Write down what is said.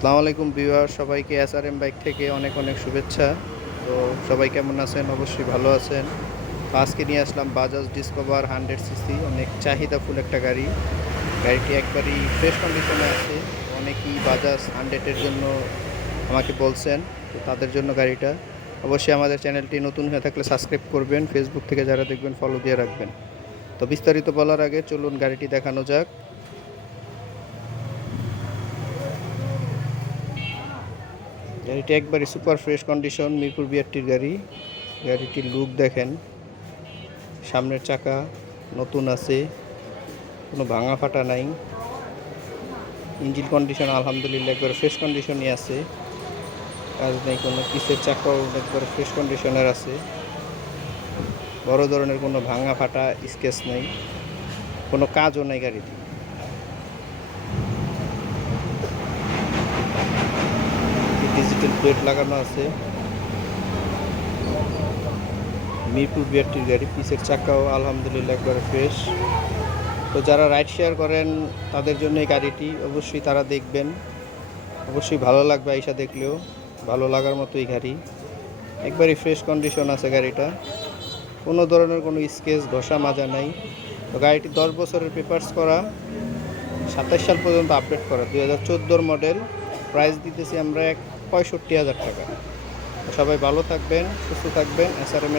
আসসালামু আলাইকুম ভিউয়ার, সবাইকে এস আর এম বাইক থেকে অনেক অনেক শুভেচ্ছা। তো সবাই কেমন আছেন? অবশ্যই ভালো আছেন। আজকে নিয়ে আসলাম বাজাজ ডিসকভার হান্ড্রেড সিসি অনেক চাহিদাফুল একটা গাড়ি। গাড়িটি একবারই ফ্রেশ কন্ডিশনে আছে। অনেকেই বাজাজ হান্ড্রেডের জন্য আমাকে বলছেন তো তাদের জন্য গাড়িটা। অবশ্যই আমাদের চ্যানেলটি নতুন হয়ে থাকলে সাবস্ক্রাইব করবেন। ফেসবুক থেকে যারা দেখবেন ফলো দিয়ে রাখবেন। তো বিস্তারিত বলার আগে চলুন গাড়িটি দেখানো যাক। গাড়িটি একবারই সুপার ফ্রেশ কন্ডিশন, মিরপুর বিআরটির গাড়ি। গাড়িটির লুক দেখেন, সামনের চাকা নতুন আছে, কোনো ভাঙা ফাটা নাই। ইঞ্জিন কন্ডিশন আলহামদুলিল্লাহ একবার ফ্রেশ কন্ডিশনই আছে। কাজ নেই, কোনো পিসের চাকাও একবার ফ্রেশ কন্ডিশনের আছে। বড় ধরনের কোনো ভাঙা ফাটা স্কেচ নেই, কোনো কাজও নেই গাড়িতে। ডিজিটাল প্লেট লাগানো আছে। মিরপুর বিআরটির গাড়ি, পিসের চাকাও আলহামদুলিল্লাহ একবারে ফ্রেশ তো যারা রাইড শেয়ার করেন, তাদের জন্য এই গাড়িটি অবশ্যই তারা দেখবেন। অবশ্যই ভালো লাগবে আইসা দেখলেও, ভালো লাগার মতো এই গাড়ি। একবারই ফ্রেশ কন্ডিশন আছে গাড়িটা। কোনো ধরনের কোনো স্কেচ ঘষা মাজা নাই। তো গাড়িটি দশ বছরের পেপার্স করা। সাতাশ সাল পর্যন্ত আপডেট করা। দু হাজার মডেল প্রাইস দিতেছি আমরা এক পঁয়ষট্টি হাজার টাকা। সবাই ভালো থাকবেন সুস্থ থাকবেন এস আর এম